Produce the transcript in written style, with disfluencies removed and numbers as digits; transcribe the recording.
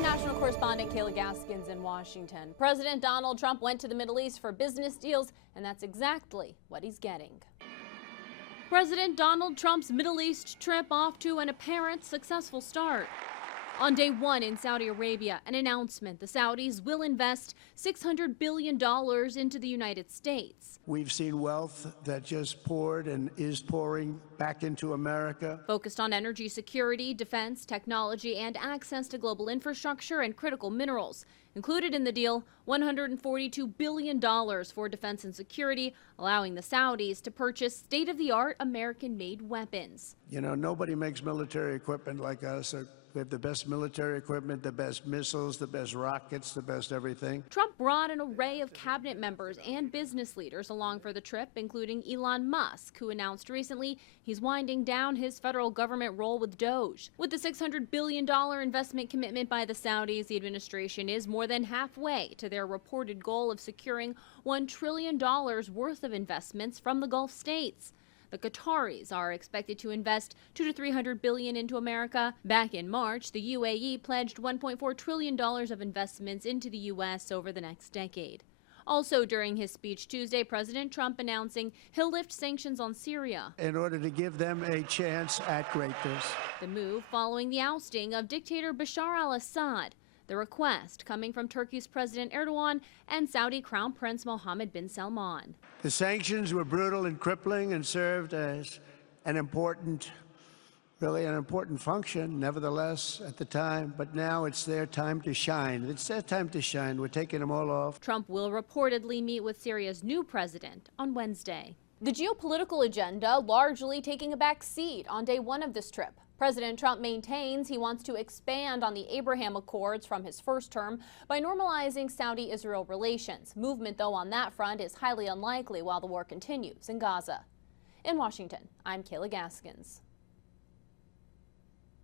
I'm national correspondent Kayla Gaskins in Washington. President Donald Trump went to the Middle East for business deals, and that's exactly what he's getting. President Donald Trump's Middle East trip off to an apparent successful start. On day one in Saudi Arabia, an announcement: the Saudis will invest $600 billion into the United States. We've seen wealth that just poured and is pouring back into America. Focused on energy security, defense, technology, and access to global infrastructure and critical minerals. Included in the deal, $142 billion for defense and security, allowing the Saudis to purchase state-of-the-art American-made weapons. You know, nobody makes military equipment like us. We have the best military equipment, the best missiles, the best rockets, the best everything. Trump brought an array of cabinet members and business leaders along for the trip, including Elon Musk, who announced recently he's winding down his federal government role with DOGE. With the $600 billion investment commitment by the Saudis, the administration is more than halfway to their reported goal of securing $1 trillion worth of investments from the Gulf states. The Qataris are expected to invest $200 to $300 billion into America. Back in March, the UAE pledged $1.4 trillion of investments into the U.S. over the next decade. Also during his speech Tuesday, President Trump announcing he'll lift sanctions on Syria in order to give them a chance at greatness. The move following the ousting of dictator Bashar al-Assad. The request coming from Turkey's President Erdogan and Saudi Crown Prince Mohammed bin Salman. The sanctions were brutal and crippling and served as an important function, nevertheless, at the time. But now it's their time to shine. It's their time to shine. We're taking them all off. Trump will reportedly meet with Syria's new president on Wednesday. The geopolitical agenda largely taking a back seat on day one of this trip. President Trump maintains he wants to expand on the Abraham Accords from his first term by normalizing Saudi-Israel relations. Movement, though, on that front is highly unlikely while the war continues in Gaza. In Washington, I'm Kayla Gaskins.